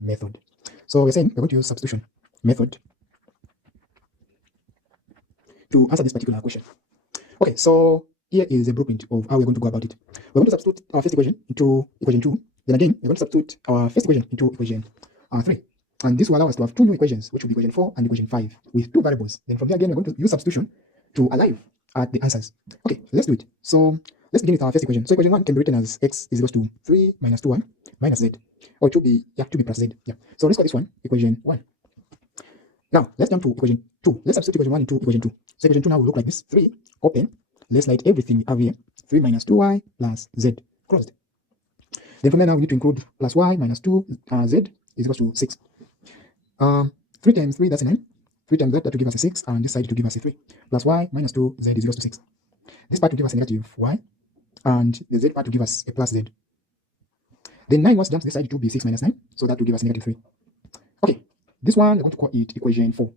method. So we're saying we're going to use substitution method to answer this particular question. Okay, so here is a blueprint of how we're going to go about it. We're going to substitute our first equation into equation 2. Then again, we're going to substitute our first equation into equation 3. And this will allow us to have two new equations, which will be equation 4 and equation 5, with two variables. Then from there again, we're going to use substitution to arrive at the answers. Okay, let's do it. So let's begin with our first equation. So equation 1 can be written as x is equals to 3 minus 2y minus z. Or it should be, plus z. Yeah. So let's call this one equation 1. Now, let's jump to equation 2. Let's substitute equation 1 into equation 2. So equation 2 now will look like this. 3, open. Let's write everything we have here. 3 minus 2y plus z, closed. Then from there now we need to include plus y minus 2 z is equals to 6. 3 times 3, that's a 9. 3 times that will give us a 6, and this side to give us a 3. Plus y minus 2 z is equals to 6. This part will give us a negative y, and the z part will give us a plus z. Then 9 once jumps this side, it will be 6 minus 9, so that will give us a negative 3. Okay, this one we're going to call it equation 4,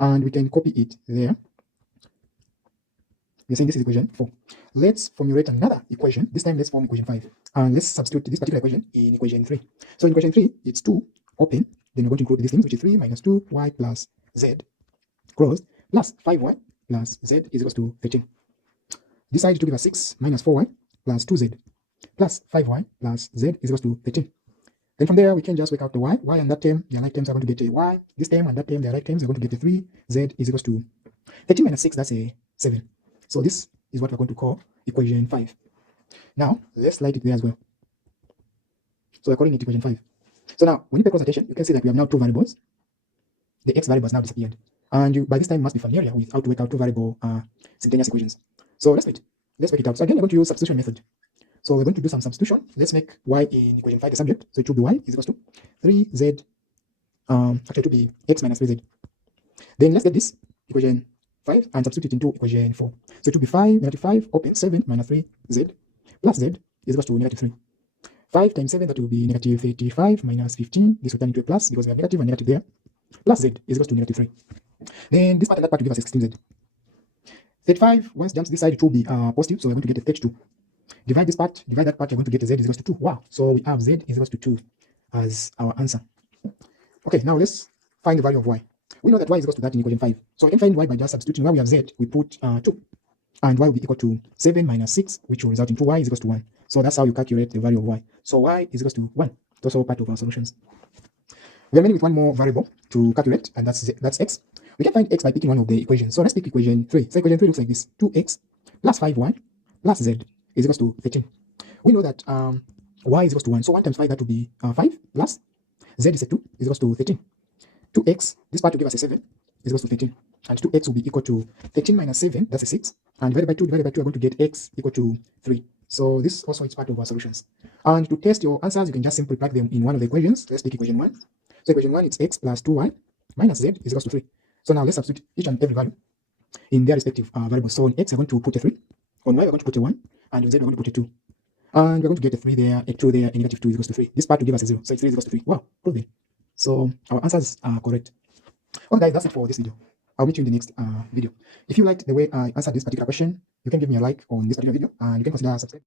and we can copy it there. We're saying this is equation 4. Let's formulate another equation. This time let's form equation 5, and let's substitute this particular equation in equation 3. So in equation 3, it's 2, open. Then we're going to include these things, which is 3 minus 2y plus z, closed, plus 5y plus z is equals to 13. This side to give us 6 minus 4y plus 2z plus 5y plus z is equals to 13. Then from there, we can just work out the y. Y and that term, their like terms are going to get a y. This term and that term, their like terms are going to get a 3. Z is equals to 13 minus 6, that's a 7. So this is what we're going to call equation 5. Now, let's write it there as well. So we're calling it equation 5. So now, when you pay close attention, you can see that we have now two variables. The x variable has now disappeared. And you, by this time, must be familiar with how to work out two variable simultaneous equations. So let's work it out. So again, we're going to use substitution method. So we're going to do some substitution. Let's make y in equation 5 the subject. So it will be y is equals to 3z, actually it will be x minus 3z. Then let's get this equation 5 and substitute it into equation 4. So it will be 5, negative 5, open, 7 minus 3z plus z is equals to negative 3. 5 times 7, that will be negative 35 minus 15. This will turn into a plus because we have negative and negative there. Plus z is equals to negative 3. Then this part and that part will give us 16z. 35, once jumps this side, it will be positive, so we're going to get a 32. Divide this part, divide that part, you're going to get a z is equals to 2. Wow, so we have z is equals to 2 as our answer. Okay, now let's find the value of y. We know that y is equals to that in equation 5. So we can find y by just substituting. Where we have z, we put 2. And y will be equal to 7 minus 6, which will result in 2y is equals to 1. So that's how you calculate the value of y. So y is equals to 1. That's all part of our solutions. We are remaining with one more variable to calculate, and that's x. We can find x by picking one of the equations. So let's pick equation 3. So equation 3 looks like this. 2x plus 5y plus z is equals to 13. We know that y is equals to 1. So 1 times 5, that will be 5 plus z is a 2 is equals to 13. 2x, this part will give us a 7 is equals to 13. And 2x will be equal to 13 minus 7, that's a 6. And divided by 2, we're going to get x equal to 3. So this also is part of our solutions. And to test your answers, you can just simply plug them in one of the equations. Let's pick equation 1. So equation 1, it's x plus 2y minus z is equals to 3. So now let's substitute each and every value in their respective variables. So on x, we're going to put a 3. On y, we're going to put a 1. And on z, we're going to put a 2. And we're going to get a 3 there, a 2 there, a negative 2 is equals to 3. This part will give us a 0. So it's 3 is equals to 3. Wow, proven. So our answers are correct. Okay, guys, that's it for this video. I'll meet you in the next video. If you liked the way I answered this particular question, you can give me a like on this particular video, and you can consider subscribing.